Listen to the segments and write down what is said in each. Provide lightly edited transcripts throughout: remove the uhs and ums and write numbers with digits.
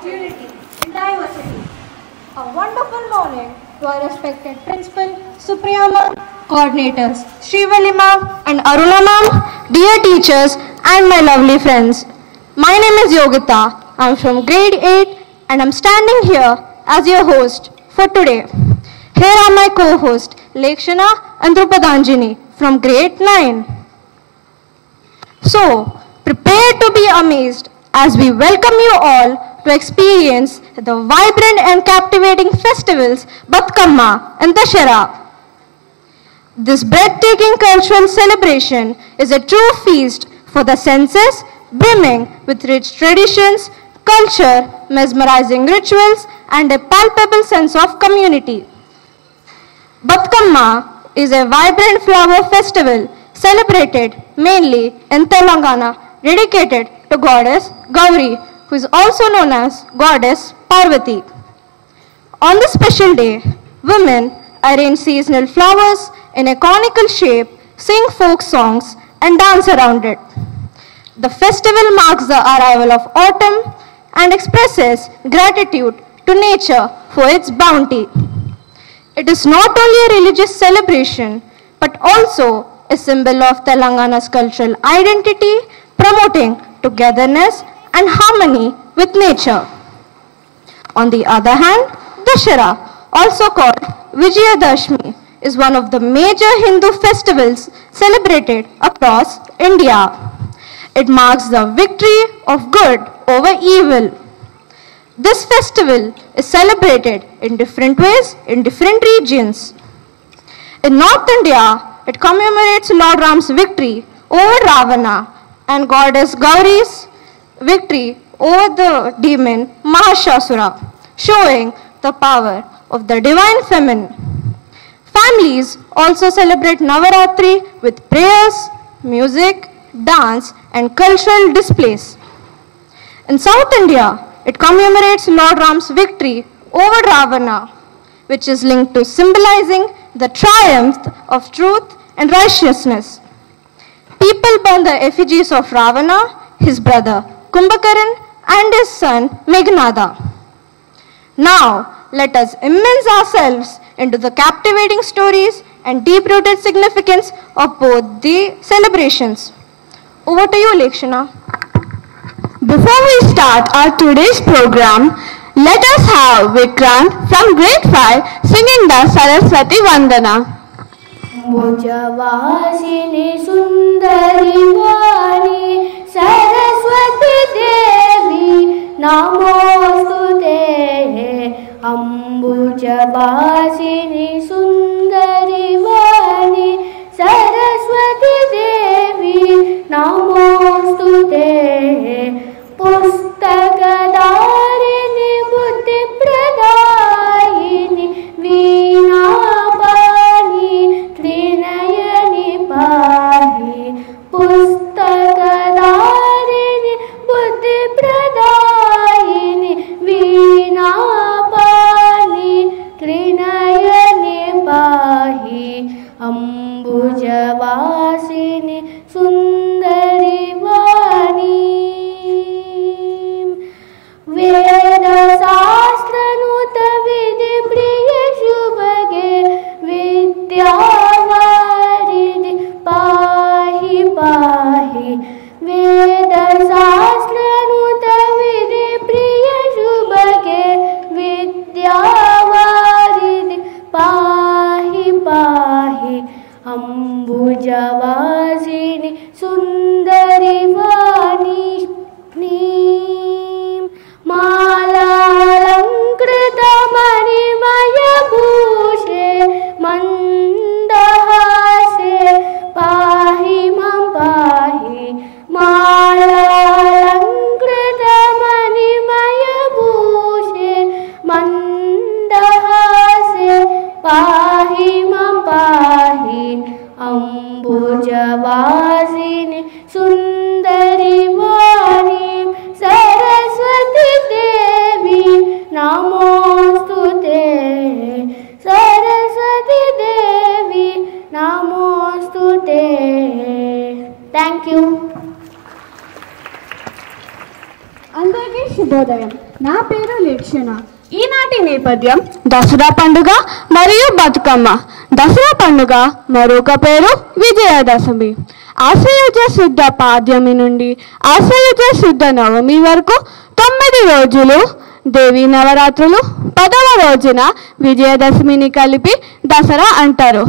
of unity in diversity. A wonderful morning to our respected principal, Supriya ma'am, coordinators, Srivali ma'am and Aruna ma'am, dear teachers and my lovely friends. My name is Yogita. I am from grade 8 and I am standing here as your host for today. Here are my co-hosts Lekshana and Drupadanjini from grade 9. So, prepare to be amazed as we welcome you all to experience the vibrant and captivating festivals Batkamma and Dashera. This breathtaking cultural celebration is a true feast for the senses, brimming with rich traditions, culture, mesmerizing rituals, and a palpable sense of community. Batkamma is a vibrant flower festival celebrated mainly in Telangana, dedicated to goddess Gauri, who is also known as goddess Parvati. On this special day, women arrange seasonal flowers in a conical shape, sing folk songs, and dance around it. The festival marks the arrival of autumn and expresses gratitude to nature for its bounty. It is not only a religious celebration, but also a symbol of Telangana's cultural identity, promoting togetherness and harmony with nature. On the other hand, Dashera, also called Vijayadashmi, is one of the major Hindu festivals celebrated across India. It marks the victory of good over evil. This festival is celebrated in different ways in different regions. In North India, it commemorates Lord Ram's victory over Ravana and goddess Gauri's victory over the demon Mahashasura, showing the power of the divine feminine. Families also celebrate Navaratri with prayers, music, dance, and cultural displays. In South India, it commemorates Lord Ram's victory over Ravana, which is linked to symbolizing the triumph of truth and righteousness. People burn the effigies of Ravana, his brother Kumbhakaran, and his son Meghnada. Now, let us immerse ourselves into the captivating stories and deep-rooted significance of both the celebrations. Over to you, Lekshana. Before we start our today's program, let us have Vikrant from grade 5 singing the Saraswati Vandana. Mujavasini Sundari Vani Saraswati Devi Namostute Ambujavasini Sundari Vani Saraswati Devi Namostute Pustakadarini Buddhi Pradayini Veena Pani Trinayani Pahi Pustakadarini Buddhi Pradayini Veena Pani Trinayani శుభోదయం. నా పేరు లేక్షణ. ఈనాటి నేపథ్యం దసరా పండుగ మరియు బతుకమ్మ. దసరా పండుగ మరొక పేరు విజయదశమి. ఆశ్వయుజ శుద్ధ పాడ్యమి నుండి ఆశ్వయుజ శుద్ధ నవమి వరకు 9 రోజులు దేవీ నవరాత్రులు. 10వ రోజున విజయదశమిని కలిపి దసరా అంటారు.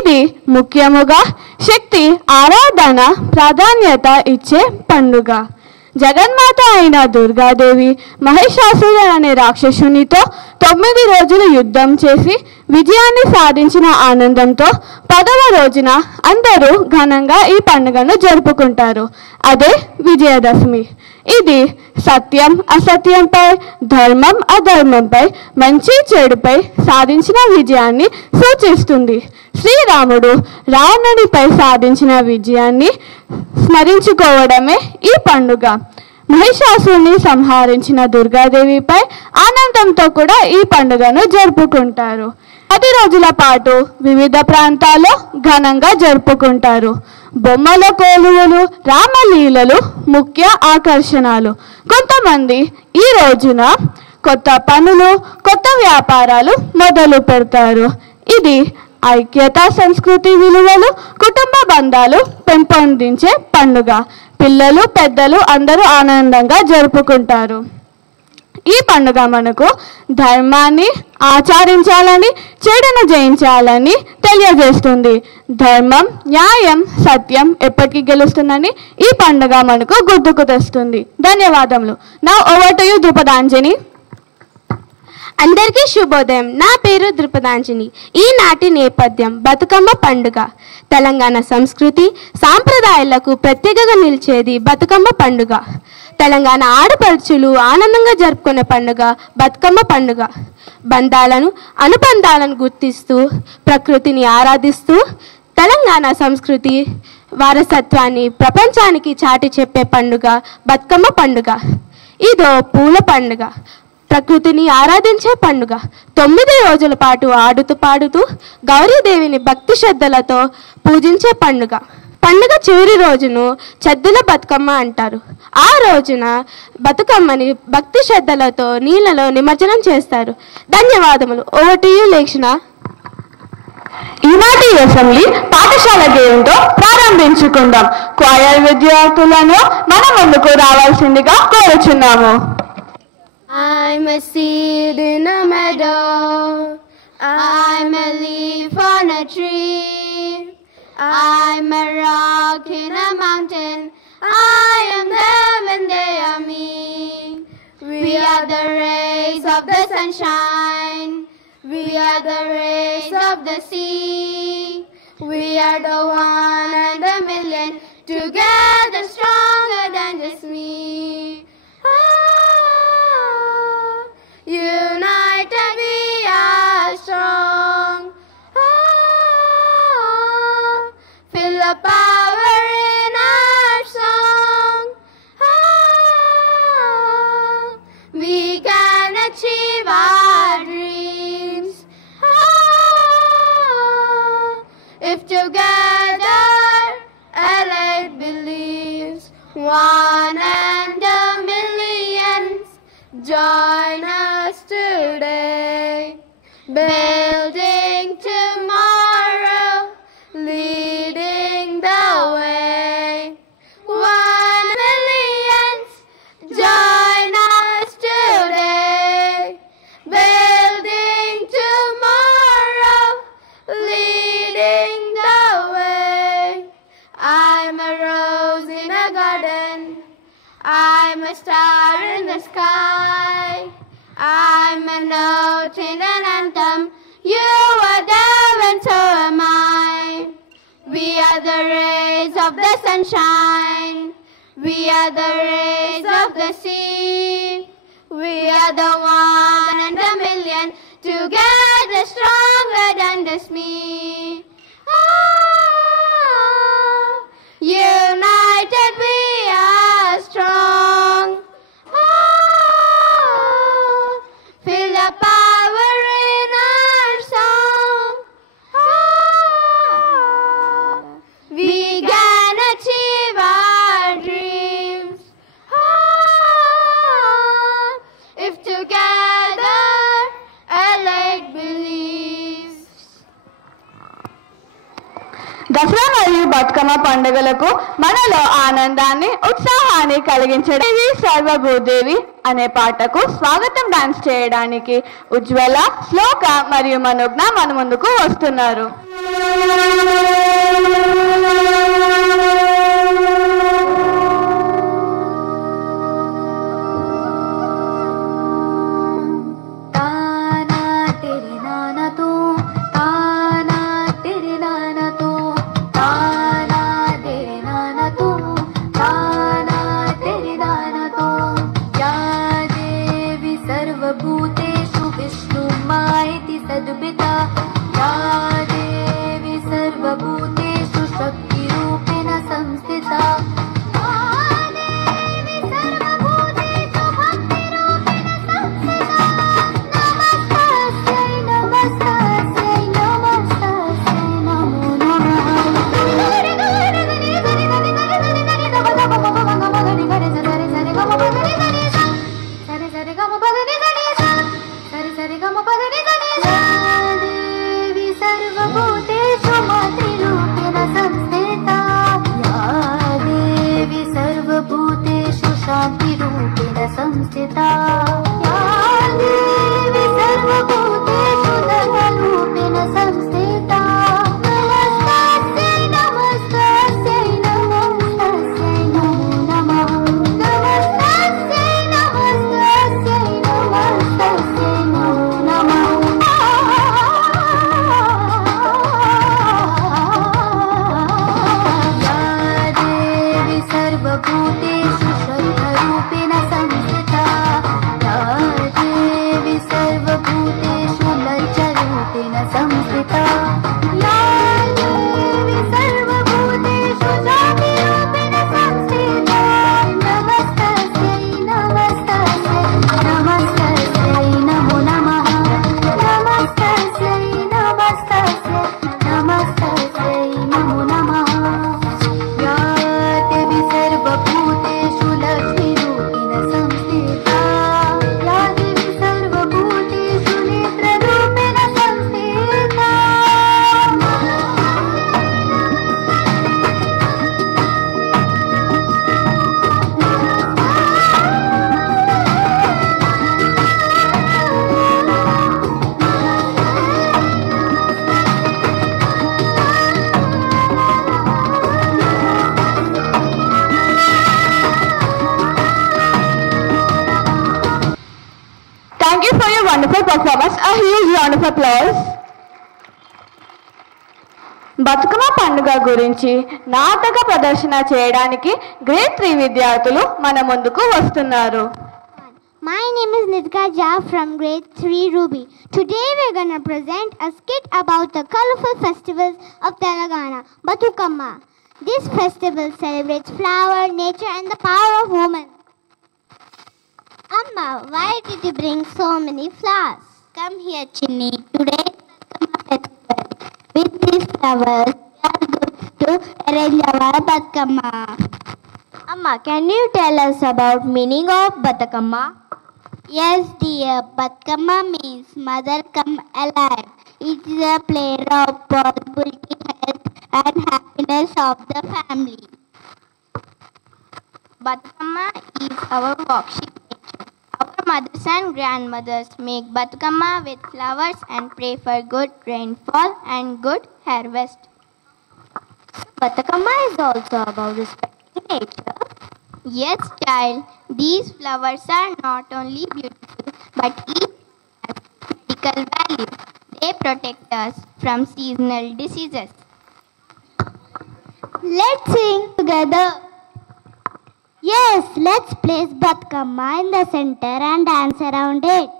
ఇది ముఖ్యముగా శక్తి ఆరాధన ప్రాధాన్యత ఇచ్చే పండుగ. జగన్మాత అయిన దుర్గాదేవి మహిషాసురుడు అనే రాక్షసునితో 9 రోజులు యుద్ధం చేసి విజయాన్ని సాధించిన ఆనందంతో 10వ రోజున అందరూ ఘనంగా ఈ పండుగను జరుపుకుంటారు. అదే విజయదశమి. ఇది సత్యం అసత్యంపై, ధర్మం అధర్మంపై, మంచి చెడుపై సాధించిన విజయాన్ని సూచిస్తుంది. శ్రీరాముడు రావణుడిపై సాధించిన విజయాన్ని స్మరించుకోవడమే ఈ పండుగ. మహిషాసురుని సంహరించిన దుర్గాదేవిపై ఆనందంతో కూడా ఈ పండుగను జరుపుకుంటారు. 10 రోజుల పాటు వివిధ ప్రాంతాల్లో ఘనంగా జరుపుకుంటారు. బొమ్మల కొలువులు, రామలీలలు ముఖ్య ఆకర్షణలు. కొంతమంది ఈ రోజున కొత్త పనులు, కొత్త వ్యాపారాలు మొదలు పెడతారు. ఇది ఐక్యత, సంస్కృతి విలువలు, కుటుంబ బంధాలు పెంపొందించే పండుగ. పిల్లలు పెద్దలు అందరూ ఆనందంగా జరుపుకుంటారు. ఈ పండుగ మనకు ధర్మాన్ని ఆచరించాలని, చెడును జయించాలని తెలియజేస్తుంది. ధర్మం, న్యాయం, సత్యం ఎప్పటికీ గెలుస్తుందని ఈ పండుగ మనకు గుర్తుకు తెస్తుంది. ధన్యవాదములు. నా ఓవర్ టు యు ద్రుపదాంజని. అందరికీ శుభోదయం. నా పేరు ద్రుపదాంజని. ఈనాటి నేపథ్యం బతుకమ్మ పండుగ. తెలంగాణ సంస్కృతి సాంప్రదాయాలకు ప్రత్యేకంగా నిలిచేది బతుకమ్మ పండుగ. తెలంగాణ ఆడపడుచులు ఆనందంగా జరుపుకునే పండుగ బతుకమ్మ పండుగ. బంధాలను, అనుబంధాలను గుర్తిస్తూ, ప్రకృతిని ఆరాధిస్తూ తెలంగాణ సంస్కృతి వారసత్వాన్ని ప్రపంచానికి చాటి చెప్పే పండుగ బతుకమ్మ పండుగ. ఇదో పూల పండుగ, ప్రకృతిని ఆరాధించే పండుగ. 9 రోజుల పాటు ఆడుతూ పాడుతూ గౌరీదేవిని భక్తి శ్రద్ధలతో పూజించే పండుగ. పండుగ చివరి రోజును చెద్దుల బతుకమ్మ అంటారు. ఆ రోజున బతుకమ్మని భక్తి శ్రద్ధలతో నీళ్ళలో నిమజ్జనం చేస్తారు. ధన్యవాదములు. ఓవర్ టు యు లేక్షణ. ఈనాటి అసెంబ్లీ పాఠశాల గేయంతో ప్రారంభించుకుందాం. క్వైర్ విద్యార్థులను మన ముందుకు రావాల్సిందిగా కోరుచున్నాము. I'm a seed in a meadow, I'm a leaf on a tree, I'm a rock in a mountain, I am them and they are me. We are the rays of the sunshine, we are the rays of the sea, we are the one and a million, together stronger than just me. United we are strong. Feel the power in our song. We can achieve our dreams. If together allied believes, one and a millions join us today, building tomorrow, leading the way. 1 million join us today, building tomorrow, leading the way. I'm a rose in a garden, I'm a star in the sky, I'm a note in an anthem, you are there and so am I. We are the rays of the sunshine, we are the rays of the sea, we are the one and a million, together stronger than just me. United we are strong. Feel the power in our song. We can achieve our dreams. Dasara మరియు బతుకమ్మ పండుగలకు మనలో ఆనందాన్ని ఉత్సాహాన్ని కలిగించడం సర్వభూదేవి అనే పాటకు స్వాగతం dance చేయడానికి ఉజ్వల, శ్లోక మరియు మనోజ్ఞ మన ముందుకు వస్తున్నారు. Thank you for your wonderful performance. A huge round of applause. Bathukamma పండుగ గురించి నాటక ప్రదర్శన చేయడానికి గ్రేడ్ 3 విద్యార్థులు మన ముందుకు వస్తున్నారు. My name is Nitika Jha from grade 3 Ruby. Today we're going to present a skit about the colorful festivals of Telangana, Batukamma. This festival celebrates flower, nature and the power of women. Amma, why did you bring so many flowers? Come here, Chinni. Today Batukamma festival. With these flowers, we are going to arrange our Batukamma. Amma, can you tell us about meaning of Batukamma? Yes, dear. Batukamma means mother come alive. It is a prayer of prosperity, health, and happiness of the family. Batukamma is our worship nature. Our mothers and grandmothers make Batukamma with flowers and pray for good rainfall and good harvest. Batukamma is also about respecting nature. Yes, child. These flowers are not only beautiful but each has medical value. They protect us from seasonal diseases. Let's sing together. Yes, let's place Batukamma in the center and dance around it.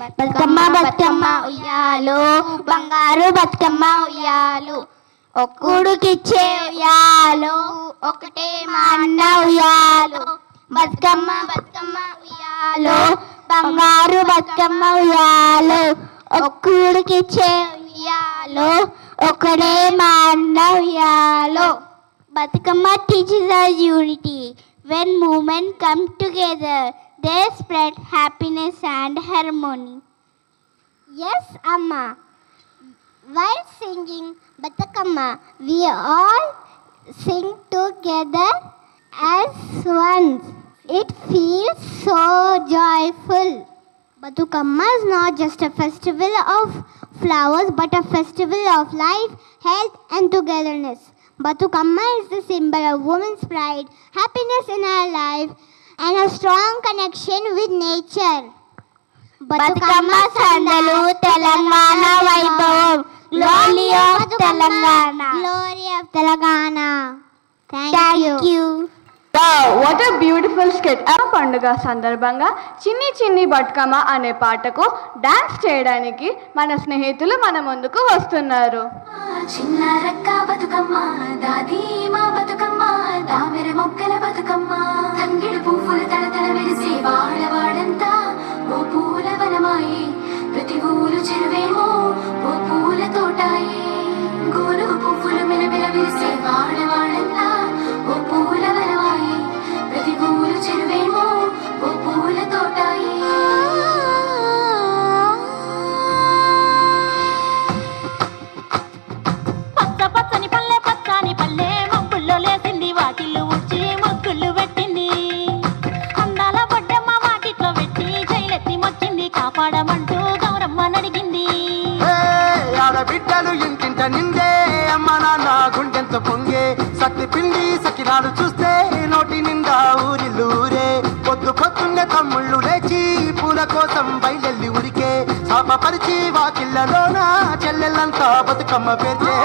Batukamma, Batukamma, uyyalo, bangaru Batukamma, uyyalo. ఒక్కుడుకిచ్చే ఉయ్యాలో ఒకటే మా అన్న ఉయ్యాలో. బతుకమ్మ బతుకమ్మ ఉయ్యాలో, బంగారు బతుకమ్మ ఉయ్యాలో. ఒక్కుడుకిచ్చే ఉయ్యాలో ఒకటే మా అన్న ఉయ్యాలో. Batukamma teaches us unity. When women come together, they spread happiness and harmony. Yes, Amma. While singing Batukamma, we all sing together as one. It feels so joyful. Batukamma is not just a festival of flowers but a festival of life, health and togetherness. Batukamma is the symbol of women's pride, happiness in our life and a strong connection with nature. Batukamma Sandalu Telangana Vaibhavam. Glory of Telangana. Glory of Telangana. Thank you. Wow, what a beautiful skit. పండుగ సందర్భంగా చిన్ని చిన్ని బతుకమ్మ అనే పాటకు dance చేయడానికి మన స్నేహితులు మన ముందుకు వస్తున్నారు. చిన్న రక్క బతుకమ్మ దాది మా బతుకమ్మ దామెర మొక్కల బతుకమ్మ తంగిడు పువ్వులు తడతడ వెలిసి వాడవాడంతా ఓ పూల వనమాయి ప్రతి ఊరు చెరువేమో ఓ పూల తోటాయి గోరు పువ్వులు మెలమెల వెలిసి వాడవాడంతా ఓ పూల వనమాయి ప్రతి ఊరు చెరువేమో ఓ పూల తోటాయి. పచ్చ పచ్చని పల్లె పచ్చని పల్లె మబ్బుల్లో లేసింది వాకిళ్ళు ఊడ్చి ముగ్గులు పెట్టింది అందాల బొడ్డమ్మ వాకిట్లో పెట్టి జైలెత్తి మొచ్చింది కాపాడమంటూ గౌరమ్మ నడిగింది. ఆడబిడ్డలు ఇంటింట నిందే అమ్మ నాన్న గుండెంత పొంగే సత్తి పిండి సకినాలు చూస్తే నోటి నిండా ఊరిల్లూరే పొద్దు పొద్దున్నే తమ్ముళ్ళు లేచి పూల కోసం బయలెల్లి ఉరికే శాపపరిచి వాకిళ్ళలోన చెల్లెళ్ళంతా బతుకమ్మ పేర్చే.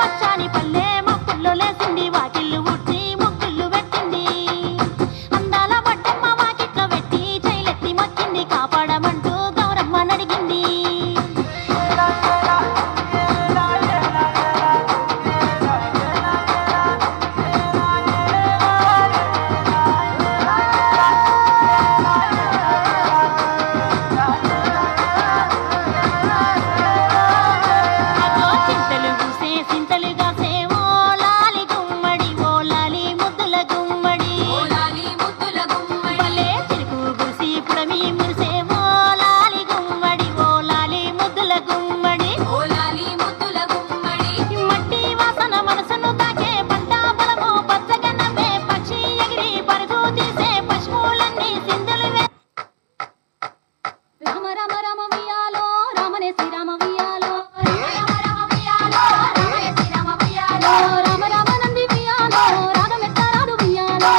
పచ్చని పల్లె మబ్బుల్లో లేసింది వాకిళ్ళు ఊడ్చి ముగ్గులు పెట్టింది అందాల బొడ్డమ్మ వాకిట్లో పెట్టి జైలెత్తి మొచ్చింది కాపాడమంటూ గౌరమ్మ నడిగింది. చింతలు పూసే సింతలు కాసే ఓ లాలి గుమ్మడి ఓ లాలి ముద్దుల గుమ్మడి భలే చిరుకు గురిసి పుడమి మురిసే ఓ లాలి గుమ్మడి ఓ లాలి ముద్దుల గుమ్మడి మట్టి వాసన మనసును తాకే పంట పొలము పచ్చగా నవ్వే పక్షి ఎగిరి పరుగు తీసే పశువులన్నీ సింధులు రామ రామ రామ వియాలో రామనే శ్రీరామ వియాలో రామ రామ నంది వియాలో రాగమెత్తరాదు వియాలో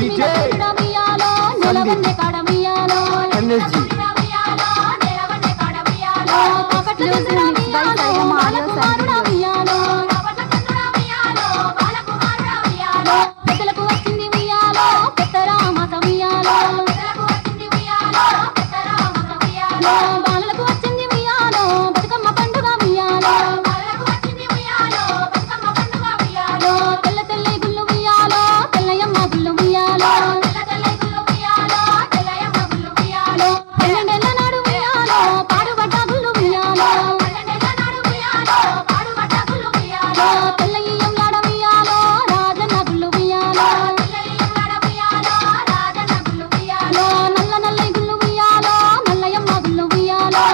వియాలో నెలవన్నే కాడ వియాలో కాకట్ల వియాలో పెద్దలకు వచ్చింది వియాలో పెద్దరామత వియాలో బాలలకు వచ్చింది వియాలో బతుకమ్మ పండుగ వియాలో తెల్ల తెల్ల గుళ్ళు వియాలో తెల్లయమ్మ గుళ్ళు వియాలో పన్నెండేళ్ల నాడు వియాలో పాడుబడ్డ గుళ్ళు వియాలో తెల్లయ్యంలాడ వియాలో రాజన్న గుళ్ళు వియాలో నల్ల నల్ల గుళ్ళు వియాలో నల్లయమ్మ గుళ్ళు వియాలో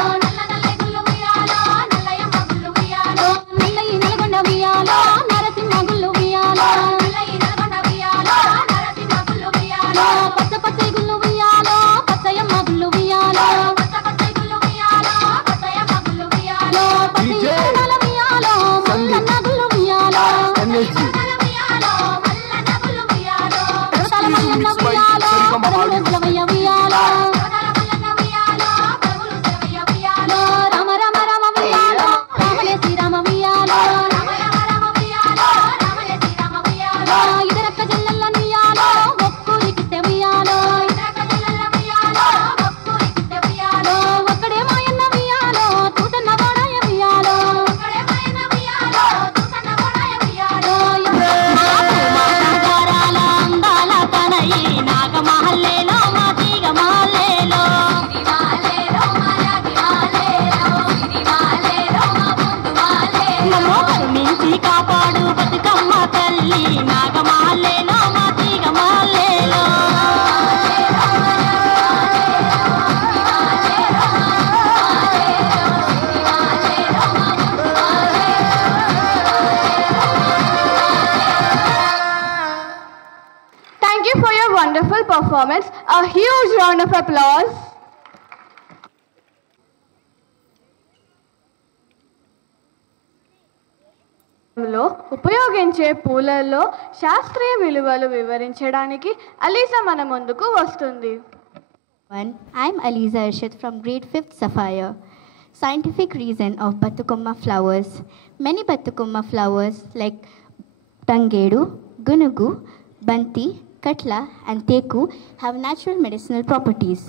నల్లయి నల్గొండ వియాలో నరసింహ గుళ్ళు వియాలో పచ్చ పచ్చ గుళ్ళు వియాలో పచ్చయమ్మ గుళ్ళు వియాలో పచ్చి ఏడాల వియాలో మల్లన్న గుళ్ళు వియాలో పర్వతాల మల్లన్న వియాలో పదమూడు రోజులవయ్య వియాలో రామ రామ రామ వియాలో రామనే శ్రీరామ వియాలో ఇదరక్క జల్లెల్ల నియాలో ఒక్కూరికిస్తే వియాలో ఒక్కడే మాయన్న వియాలో తూతన్న వాడాయ వియాలో నాగరాల అందాల తనయి నాగమహల్లేలో మాది wonderful performance. A huge round of applause. లో ఉపయోగించే పూలల్లో శాస్త్రీయ విలువలు వివరించడానికి అలీసా మన ముందుకు వస్తుంది. I'm Aliza Arshad from grade 5th Sapphire. Scientific reason of Batukumma flowers. Many Batukumma flowers like Tangedu, Gunugu, Banti, Katla and Teku have natural medicinal properties.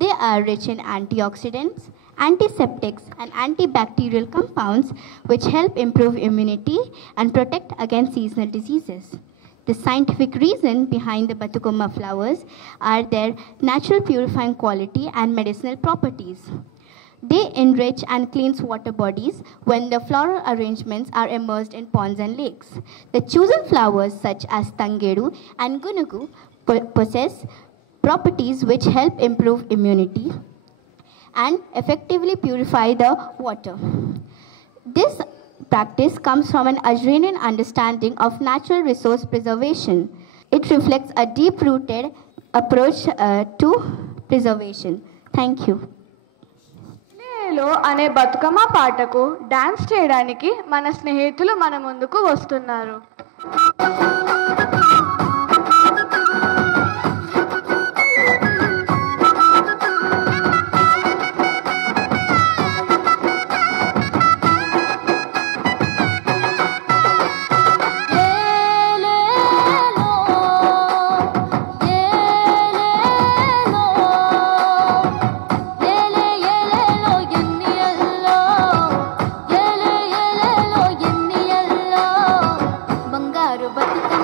They are rich in antioxidants, antiseptics and antibacterial compounds which help improve immunity and protect against seasonal diseases. The scientific reason behind the Batukumma flowers are their natural purifying quality and medicinal properties. They enrich and cleanse water bodies when the floral arrangements are immersed in ponds and lakes. The chosen flowers such as Tangedu and Gunugu possess properties which help improve immunity and effectively purify the water. This practice comes from an Agrarian understanding of natural resource preservation. It reflects a deep-rooted approach to preservation. Thank you. లో అనే బతుకమ్మ పాటకు dance చేయడానికి మన స్నేహితులు మన ముందుకు వస్తున్నారు. బంగారు బతుక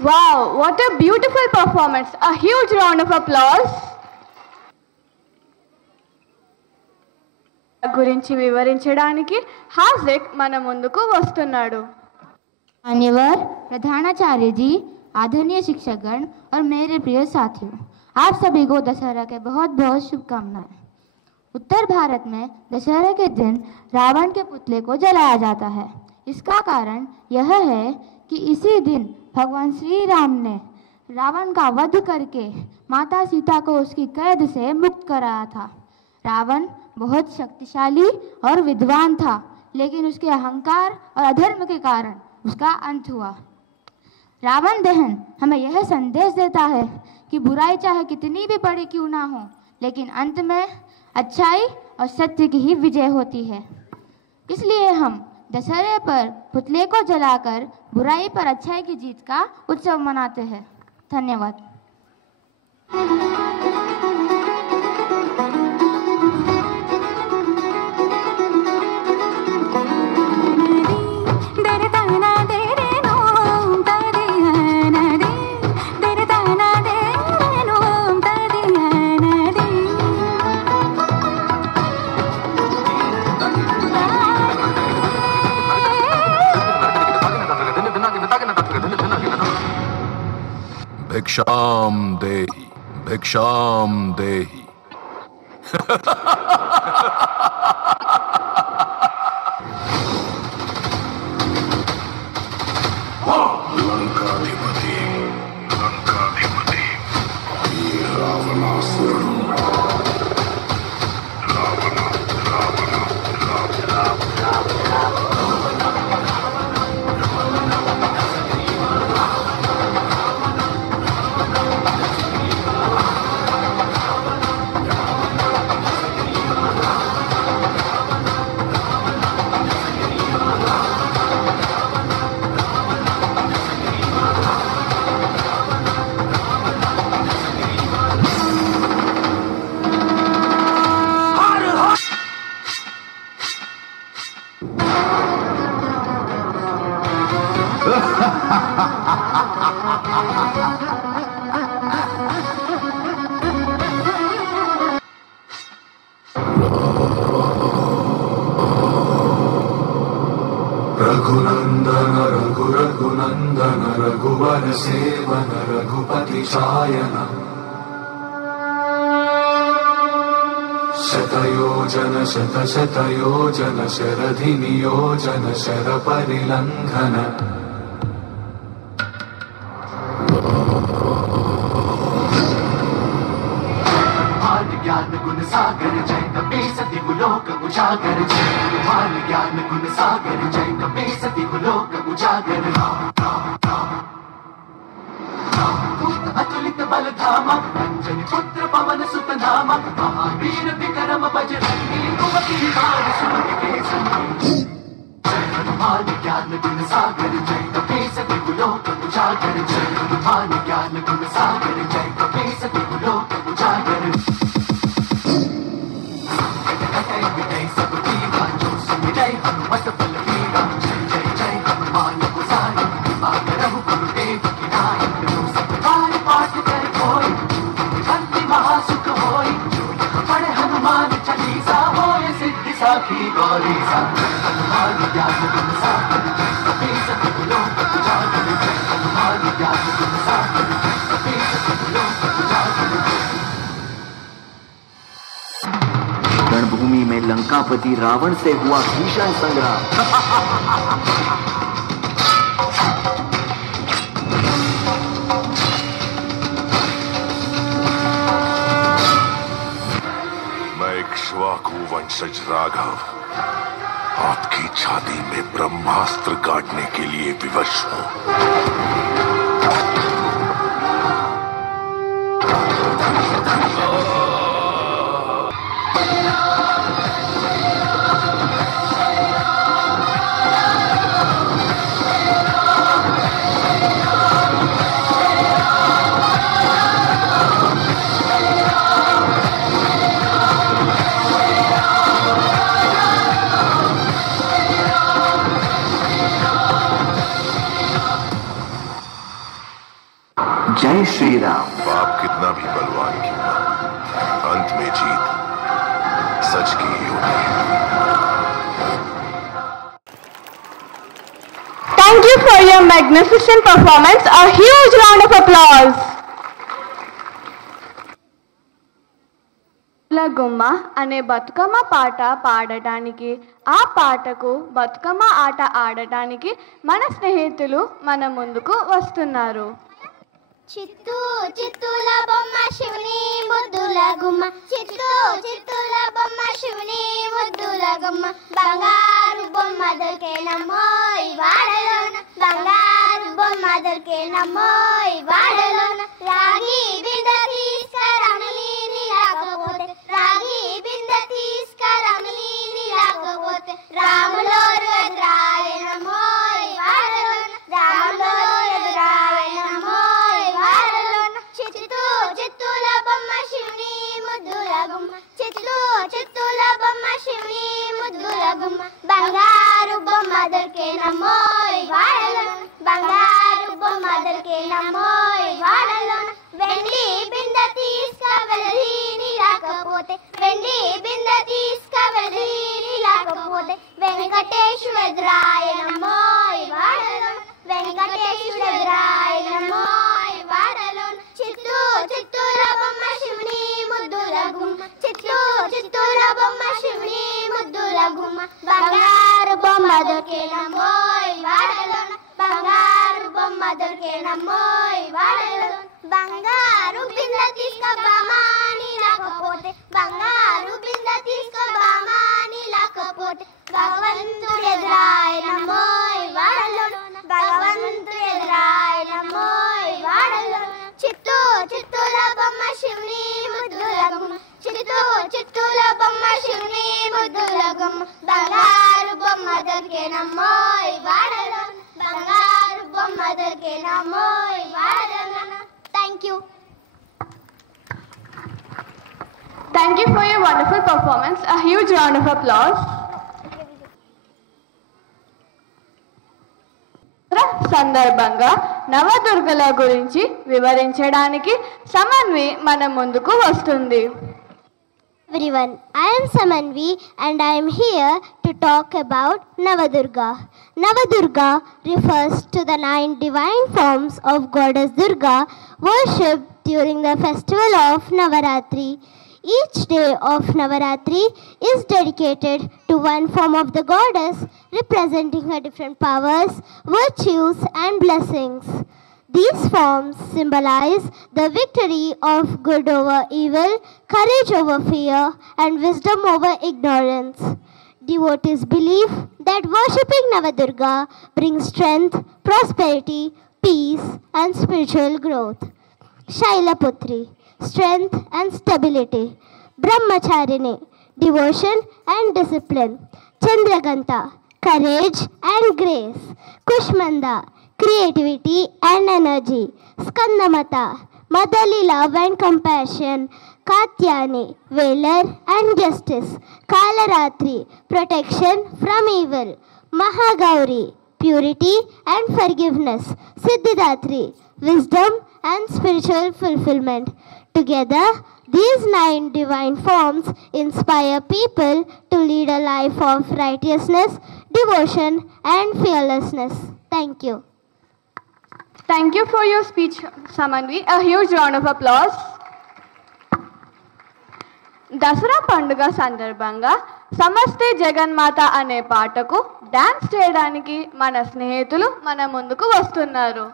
Wow, what a beautiful performance. A huge round of applause. గురించి వివరించడానికి హార్దిక్ మన ముందుకు వస్తున్నాడు. मान्यवर प्रधानाचार्य जी, आदरणीय शिक्षकगण और मेरे प्रिय साथियों, आप सभी को दशहरा के बहुत बहुत शुभकामनाएं। उत्तर भारत में दशहरा के दिन रावण के पुतले को जलाया जाता है। इसका कारण यह है कि इसी दिन भगवान श्री राम ने रावण का वध करके माता सीता को उसकी कैद से मुक्त कराया था। रावण बहुत शक्तिशाली और विद्वान था, लेकिन उसके अहंकार और अधर्म के कारण उसका अंत हुआ। रावण दहन हमें यह संदेश देता है कि बुराई चाहे कितनी भी बड़ी क्यों ना हो, लेकिन अंत में अच्छाई और सत्य की ही विजय होती है। इसलिए हम दशहरे पर पुतले को जलाकर बुराई पर अच्छाई की जीत का उत्सव मनाते हैं। धन्यवाद। भिक्षाम देहि, भिक्षाम देहि। लंकाधिपति, लंकाधिपति, ये रावणासुर। रघुनंदन रघु रघुनंदन रघुवर सेवन रघुपति शायन शतयोजन शत शतयोजन शरधि नियोजन शर परिलंघन ज्ञान गुण सागर जय कपीस दिगुलोक उजागर जय मान ज्ञान गुण सागर जय कपीस दिगुलोक उजागर अतुलित बल धामा अंजनी पुत्र पवन सुत नामा महावीर विक्रम बजरंगी कुमति निवार सूर्य केसरी जय हनुमान ज्ञान गुण सागर जय कपीस दिगुलोक उजागर जय हनुमान ज्ञान गुण सागर जय कपीस दिगुलोक उजागर रणभूमि में लंकापति रावण से हुआ भीषण संग्राम। मैं इक्ष्वाकु वंशज राघव आपकी छाती में ब्रह्मास्त्र काटने के लिए विवश हूं। जय श्री राम। बाप कितना भी बलवान क्यों ना, अंत में जीत सच की ही होती है। Thank you for your magnificent performance. A huge round of applause. గుమ్మ అనే బతుకమ్మ పాట పాడటానికి, ఆ పాటకు బతుకమ్మ ఆట ఆడటానికి మన స్నేహితులు మన ముందుకు వస్తున్నారు. చిత్తూ చిత్తూల బొమ్మ శివుని ముద్దుల గుమ్మ, చిత్తూ చిత్తూల బొమ్మ శివుని ముద్దుల గుమ్మ, బంగారు బొమ్మ దొరికేనమ్మో ఈ వాడలోన, బంగారు బొమ్మ దొరికేనమ్మో ఈ వాడలోన, రాగి బిందె తీసుకురమలీని రాకపోతే, రాగి బిందె తీసుకురమలీని రాకపోతే, రాములోరు ఎదురాయనమ్మో ఈ వాడలోన, రాములోరు ఎదురాయనమ్మో ఈ వాడలోన, చిత్తూ చిత్తూల బొమ్మ శివుని ముద్దుల గుమ్మ, చిత్తూ చిత్తూల బొమ్మ శివుని ముద్దుల గుమ్మ, బంగారు బొమ్మ దొరికేనమ్మో ఈ వాడలోన, బంగారు బొమ్మ దొరికేనమ్మో ఈ వాడలోన, వెండి బిందె తీసుకువెళ్ళని రాకపోతే, వెండి బిందె తీసుకువెళ్ళని రాకపోతే, వెంకటేశ్వర ఎదురాయనమ్మో ఈ వాడలోన, వెంకటేశ్వర ఎదురాయనమ్మో ఈ వాడలోన, చిత్తూ చిత్తూల బొమ్మ శివుని ముద్దుల గుమ్మ, చిత్తూ చిత్తూల బొమ్మ శివుని ముద్దుల గుమ్మ, బంగారు బొమ్మ దొరికేనమ్మో ఈ వాడలోన, బంగారు బొమ్మ దొరికేనమ్మో ఈ వాడలోన, బంగారు బిందె తీసుకుబామాని రాకపోతే, బంగారు బిందె తీసుకుబామాని రాకపోతే, భగవంతుడు ఎదురాయనమ్మో ఈ వాడలోన, భగవంతుడు ఎదురాయనమ్మో ఈ వాడలోన, చిత్తూ చిత్తూల బొమ్మ శివుని ముద్దుల గుమ్మ, చిత్తూ చిత్తూల బొమ్మ శివుని ముద్దుల గుమ్మ, బంగారు బొమ్మ దొరికేనమ్మో ఈ వాడలోన, బంగారు బొమ్మ దొరికేనమ్మో ఈ వాడలోన. Thank you. Thank you for your wonderful performance. A huge round of applause. సందర్భంగా నవదుర్గల గురించి వివరించడానికి సమన్వి మన ముందుకు వస్తుంది. Everyone, I am Samanvi and I am here to talk about Navadurga. Navadurga refers to the 9 divine forms of Goddess Durga worshipped during the festival of Navaratri. Each day of Navaratri is dedicated to one form of the goddess, representing her different powers, virtues and blessings. These forms symbolize the victory of good over evil, courage over fear, and wisdom over ignorance. Devotees believe that worshipping Navadurga brings strength, prosperity, peace, and spiritual growth. Shailaputri, strength and stability. Brahmacharini, devotion and discipline. Chandraganta, courage and grace. Kushmanda, creativity and energy. Skandamata, motherly love and compassion. Katyani, valor and justice. Kalaratri, protection from evil. Mahagauri, purity and forgiveness. Siddhidatri, wisdom and spiritual fulfillment. Together, these 9 divine forms inspire people to lead a life of righteousness, devotion and fearlessness. Thank you. Thank you for your speech, Samanvi. A huge round of applause. Dasara పండుగ సందర్భంగా సమస్తే జగన్మాత అనే పాటకు dance చేయడానికి మన స్నేహితులు మన ముందుకు వస్తున్నారు.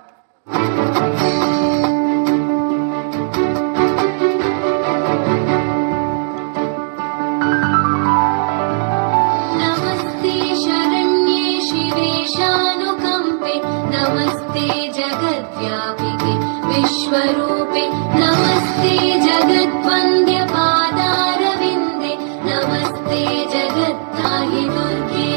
विश्वरूपे नमस्ते जगद्वन्द्य पादारविन्दे नमस्ते जगद्धाहि दुर्गे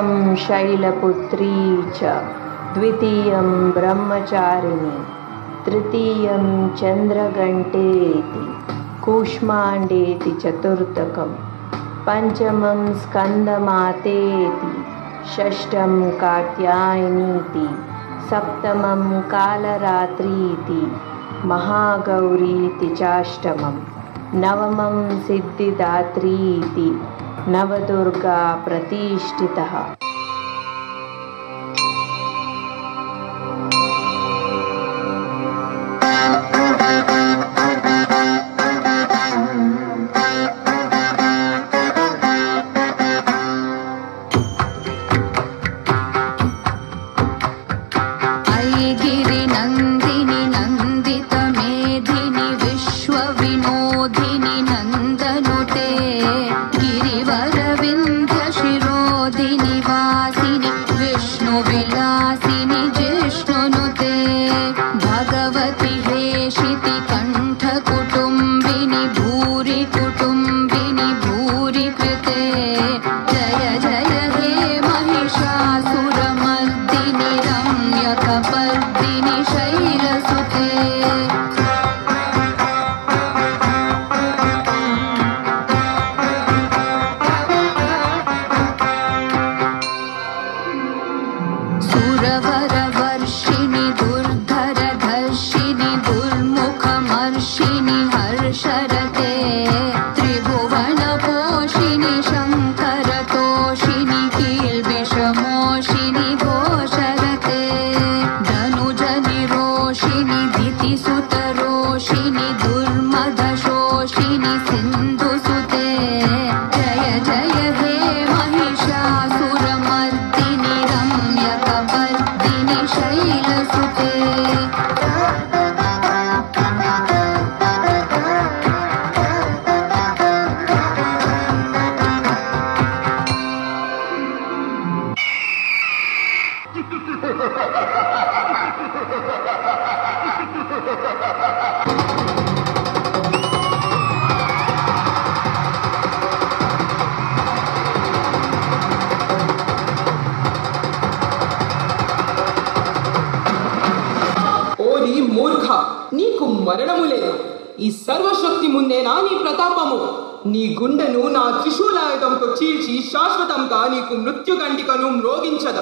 प्रथमं शैलपुत्री च द्वितीयं ब्रह्मचारिणी तृतीयं चन्द्रघण्टेति कूष्माण्डेति चतुर्थकं पंचमं स्कन्दमातेति षष्ठं कात्यायनीति सप्तमं कालरात्रीति महागौरीति चाष्टमं नवमं सिद्धिदात्रीति नवदुर्गा प्रतिष्ठितः। నీకు మరణము లేదు. ఈ సర్వశక్తి ముందేనా నీ ప్రతాపము? నీ గుండెను నా త్రిశూలాయుధంతో చీల్చి శాశ్వతంగా నీకు మృత్యుగంటికను మ్రోగించద.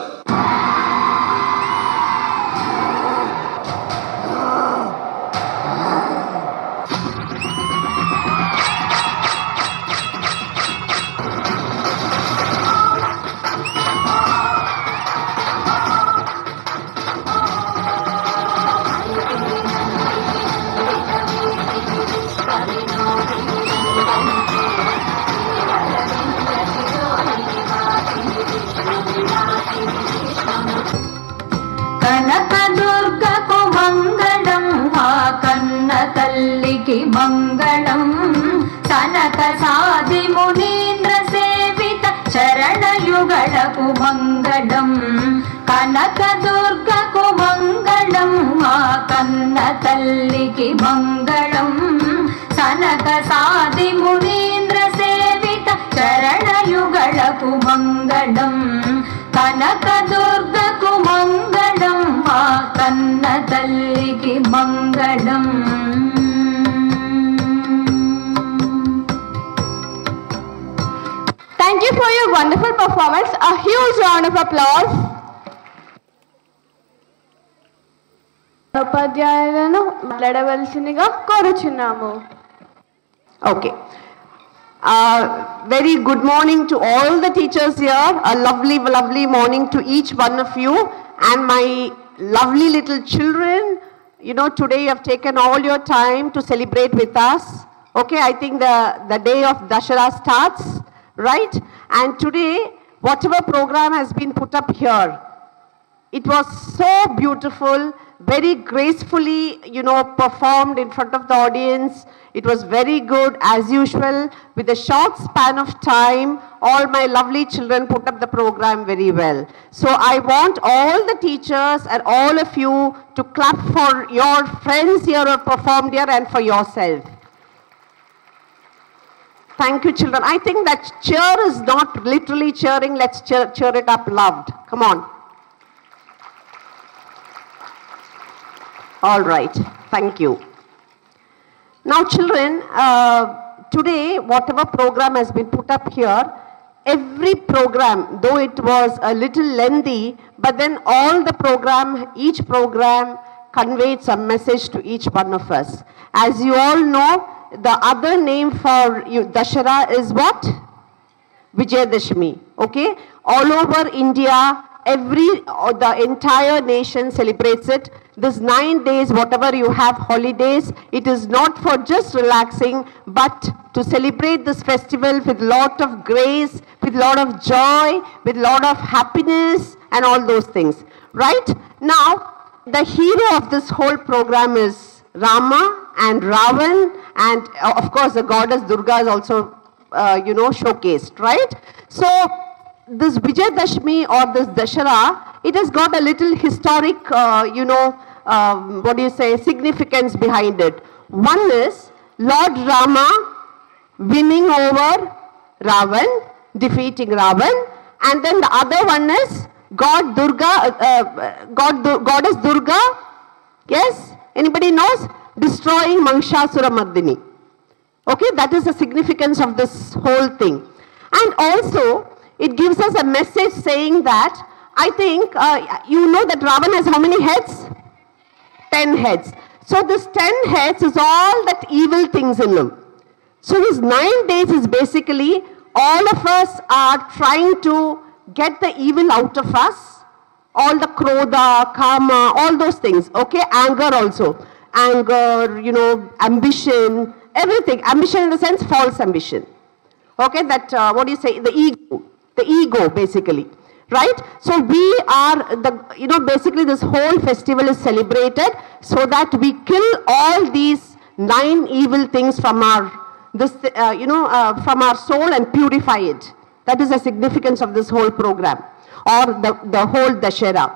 కనకదుర్గకు మంగళం, ఆ కన్న తల్లికి మంగళం. కనక సాది మునీంద్ర సేవిత చరణయుగళకు మంగళం. కనకదుర్గకు మంగళం, ఆ కన్న తల్లికి మంగళం. కనక సాది మునీంద్ర సేవిత చరణయుగళకు మంగళం. కనకదుర్గకు మంగళం, ఆ కన్న తల్లికి మంగళం. Thank you for your wonderful performance. A huge round of applause. ఉపాధ్యాయులను మాట్లాడవలసిందిగా కోరుచున్నాము. Okay. Very good morning to all the teachers here. A lovely, lovely morning to each one of you and my lovely little children. You know, today you have taken all your time to celebrate with us. Okay, I think the day of Dashara starts, right? And today, whatever program has been put up here, it was so beautiful, very gracefully, you know, performed in front of the audience. It was very good as usual. With a short span of time, all my lovely children put up the program very well. So I want all the teachers and all of you to clap for your friends here who performed here and for yourself. Thank you, children. I think that cheer is not literally cheering. Let's cheer it up loved. Come on. All right. Thank you. Now, children, today, whatever program has been put up here, every program, though it was a little lengthy, but then all the program, each program conveyed some message to each one of us. As you all know, the other name for Dashara is what? Vijayadashmi. Okay? All over India, the entire nation celebrates it. This 9 days, whatever you have holidays, it is not for just relaxing, but to celebrate this festival with lot of grace, with lot of joy, with lot of happiness, and all those things. Right? Now, the hero of this whole program is Rama and Ravan, and of course the goddess Durga is also, showcased, right? So, this Vijayadashmi or this Dashara, it has got a little historic, significance behind it. One is Lord Rama winning over Ravan, defeating Ravan, and then the other one is goddess Durga, yes? Anybody knows? Destroying Mahishasura Mardini. Okay, that is the significance of this whole thing. And also, it gives us a message saying that, I think, you know that Ravan has how many heads? 10 heads. So this 10 heads is all that evil things in him. So this 9 days is basically, all of us are trying to get the evil out of us. All the krodha, karma, all those things. Okay, anger also. Anger, ambition, everything. Ambition in the sense, false ambition. Okay, that, the ego basically, right? So we are, basically this whole festival is celebrated so that we kill all these 9 evil things from our, from our soul and purify it. That is the significance of this whole program or the whole Dashera.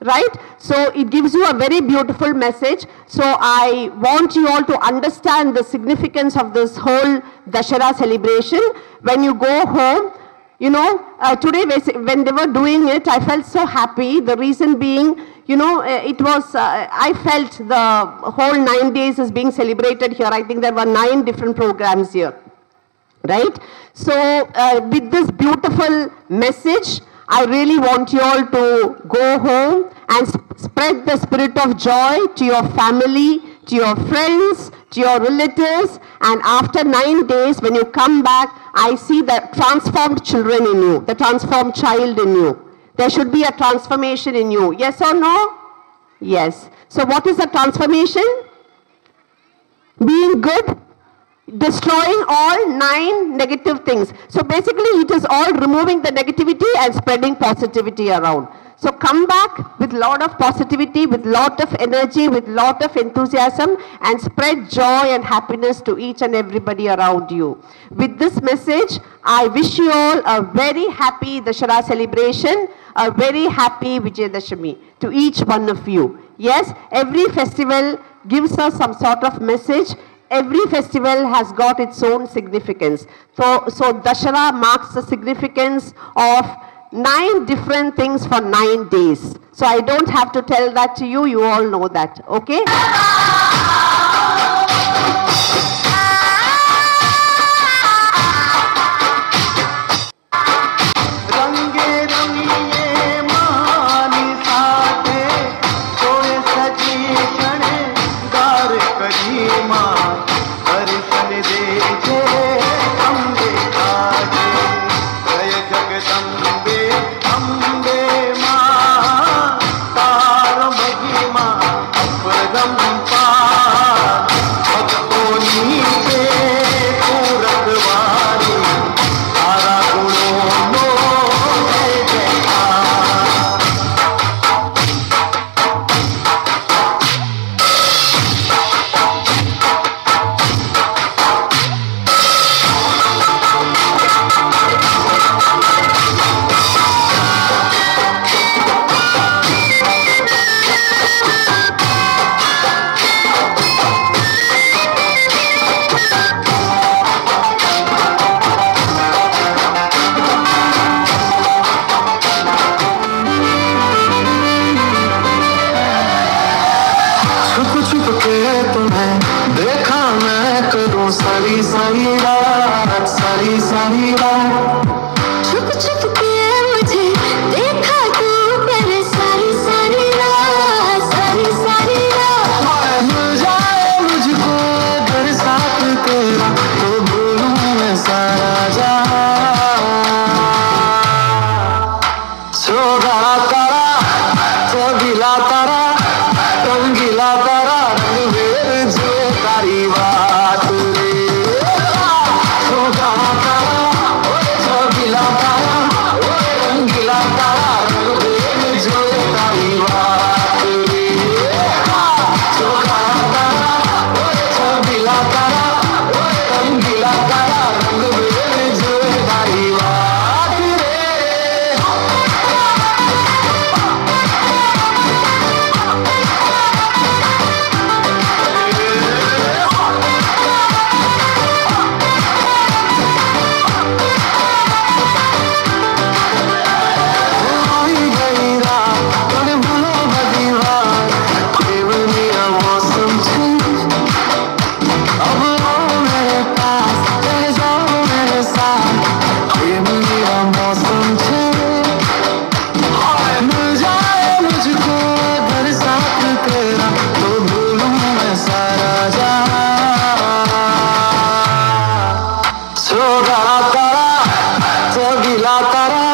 Right? So it gives you a very beautiful message. So I want you all to understand the significance of this whole Dashera celebration. When you go home, today when they were doing it, I felt so happy. The reason being, it was, I felt the whole 9 days is being celebrated here. I think there were 9 different programs here. Right? So with this beautiful message, I really want you all to go home and spread the spirit of joy to your family, to your friends, to your relatives. And after 9 days, when you come back, I see the transformed children in you, the transformed child in you. There should be a transformation in you. Yes or no? Yes. So what is the transformation? Being good. Destroying all 9 negative things. So basically it is all removing the negativity and spreading positivity around. So come back with lot of positivity, with lot of energy, with lot of enthusiasm, and spread joy and happiness to each and everybody around you. With this message, I wish you all a very happy Dashara celebration, a very happy Vijayadashami to each one of you. Yes, every festival gives us some sort of message. Every festival has got its own significance. So Dashara marks the significance of 9 different things for 9 days. So I don't have to tell that to you. You all know that. Okay? Ram सारी रात सारी सारी रात छुप छुप के मुझे देखा तू पर सारी सारी रात सारी सारी रात मिल जाए मुझको बरसात तेरा तो भूलूं मैं सारा जहां सोगा तारा चौगीला तारा रंगीला तारा रंग भेद जो तारी बात रे सोगा तारा चौगीला तारा रंगीला तारा रंग भेद जो तारी बात रे सोगा तारा चौगीला तारा रंगीला तारा रंग भेद जो तारी बात रे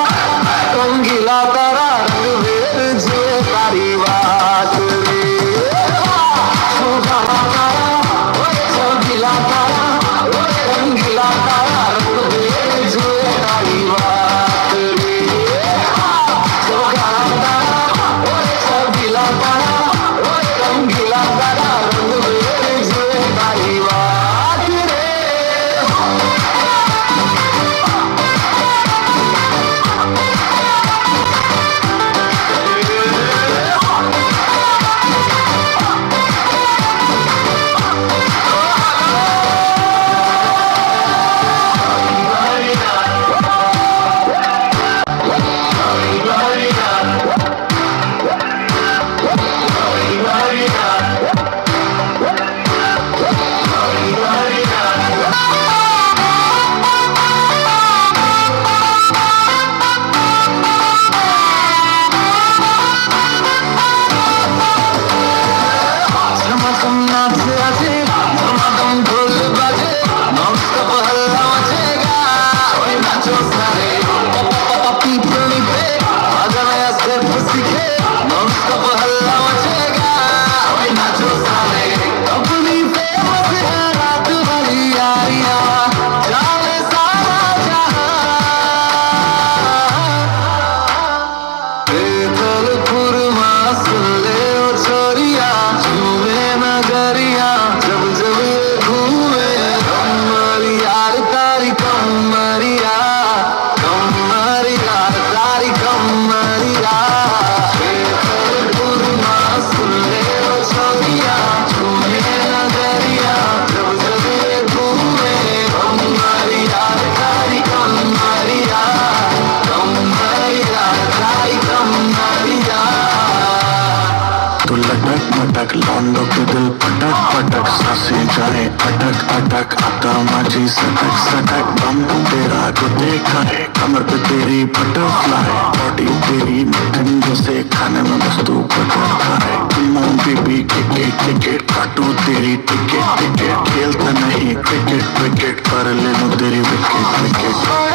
रंगीला तारा रंग भेद जो तारी बात रे सोगा तारा चौगीला तारा रंगीला तारा रंग भेद जो तारी बात रे सोगा तारा चौगीला तारा रंगीला तारा रंग भेद जो तारी बात रे लौंडो के दिल पटक पटक सांसें जाए अटक अटक आता माझी सटक सटक बम तेरा को देखा है कमर पे तेरी बटरफ्लाई बॉडी तेरी मटन जैसे खाने में वस्तु बटर खाए बेबी टिकट टिकट काटू तेरी टिकट टिकट खेलता नहीं क्रिकेट विकेट कर ले लो तेरी विकेट विकेट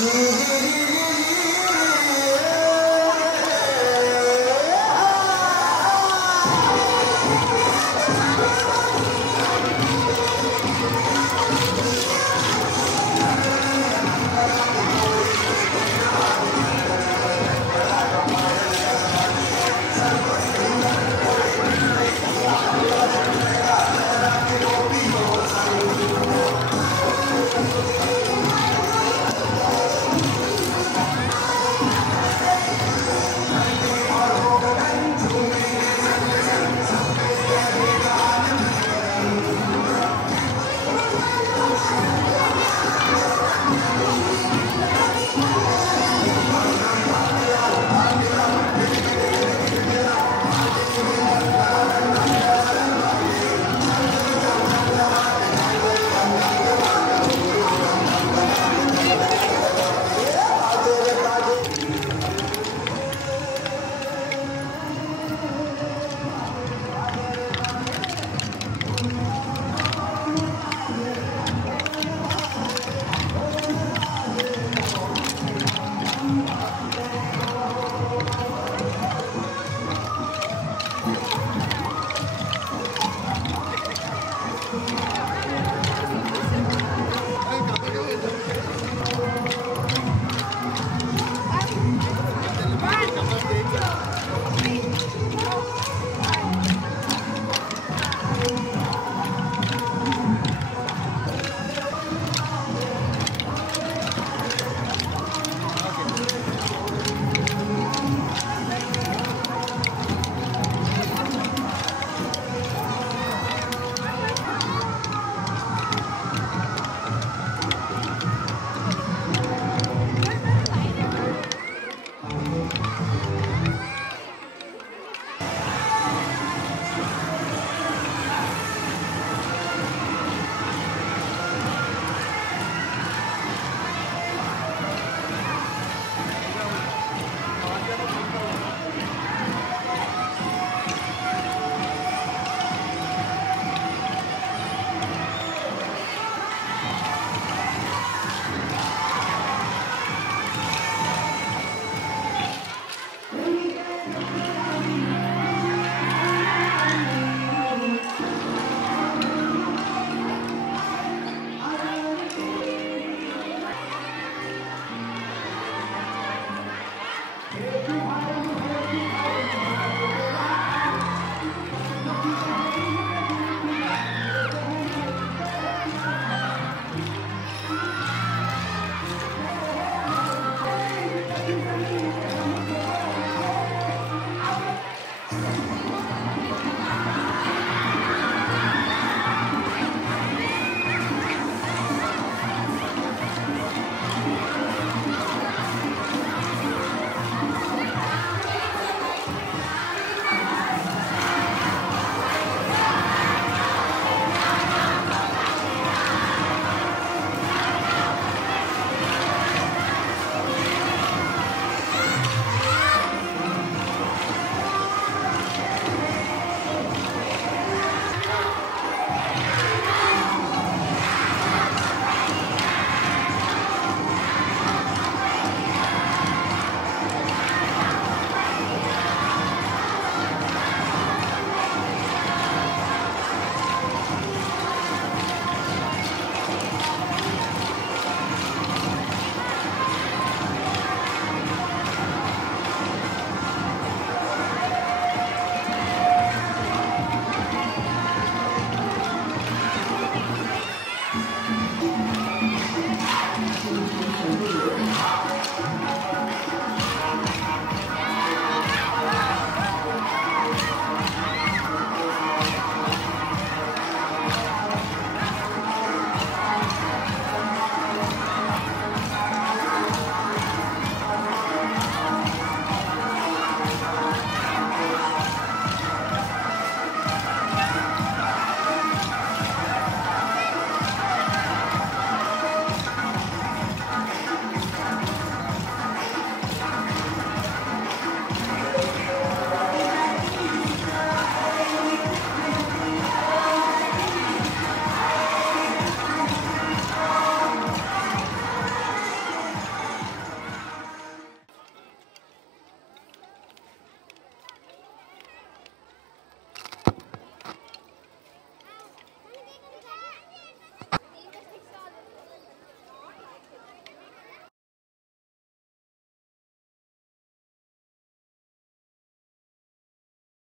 నీవే